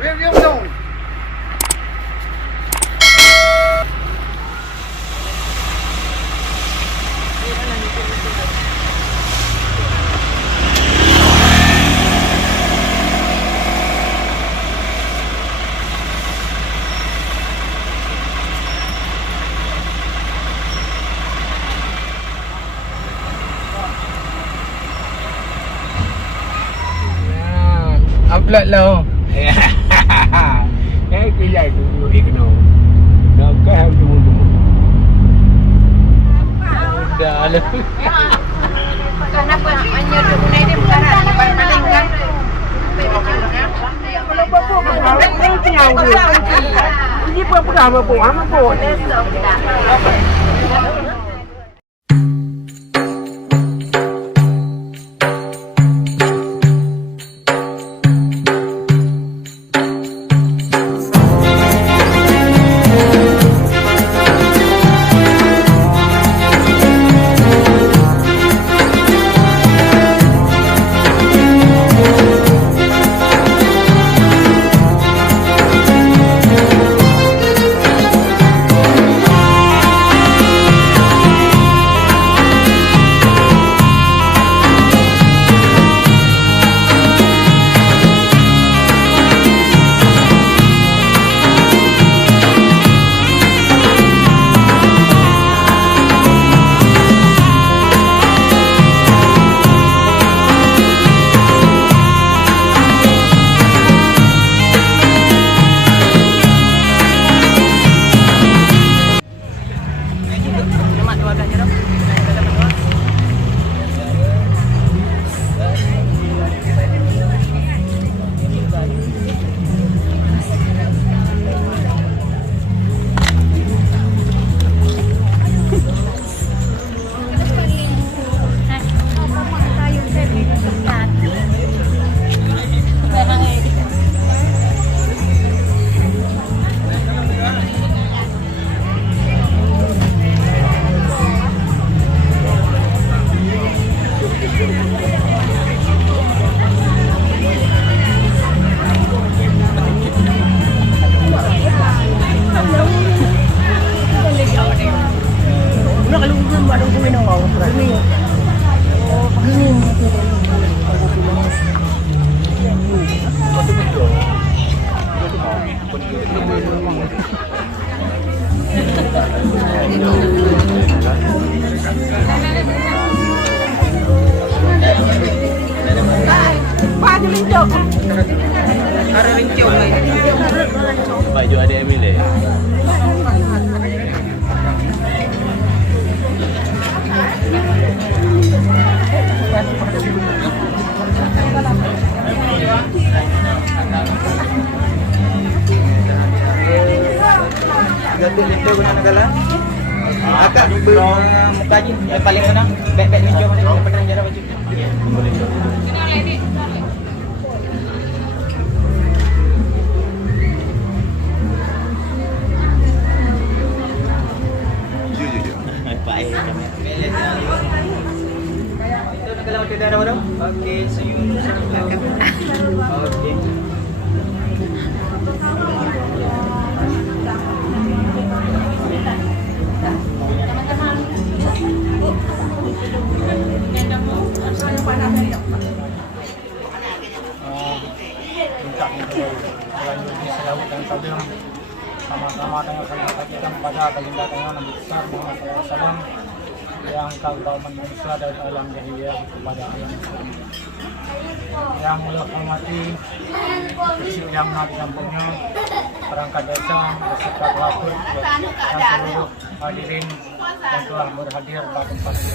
William Dong. Upload lah. Aku jadi dulu ikno. Nak kau dulu. Dah lah. Kenapa hanya tunai dia bukan ada paling kan? Kalau bapa kau tiang tu. Ini apa dah bapa? Apa ni? Baju ada Emil eh. Ganti itu guna negara. Akak Muka je yang paling mana? Beg-beg meja mana? Yang pernah jarak baju. Boleh. Baik. Itu negara hotel daerah baru. Okey, see you. Okey. Sama-sama dengan salam kita kepada baginda Nabi besar Muhammad SAW yang kau manusia dari alam jahiliyah kepada alam yang mulia hormati yang nabi kampungnya perangkat desa beserta pelapor dan seluruh hadirin yang telah berhadir pada tempat ini.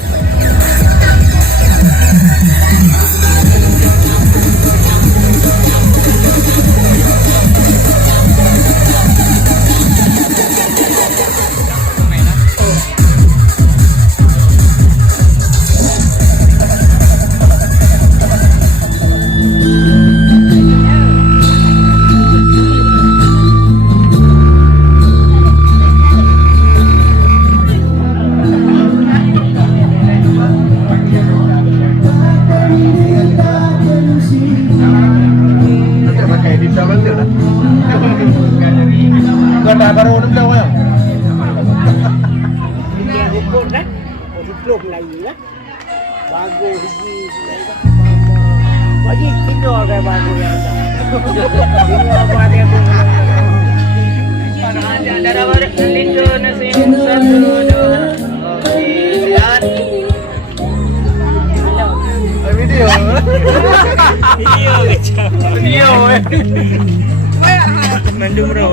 video dah. Kau dah baru belum ya? Dia ukur kan? Belum lagi lah. Bagus gigi. Bagi tidur kan bagus yang ada. Tidur apa dia tu? Ada lindu nasi 1 2 lihat Video. video mandum bro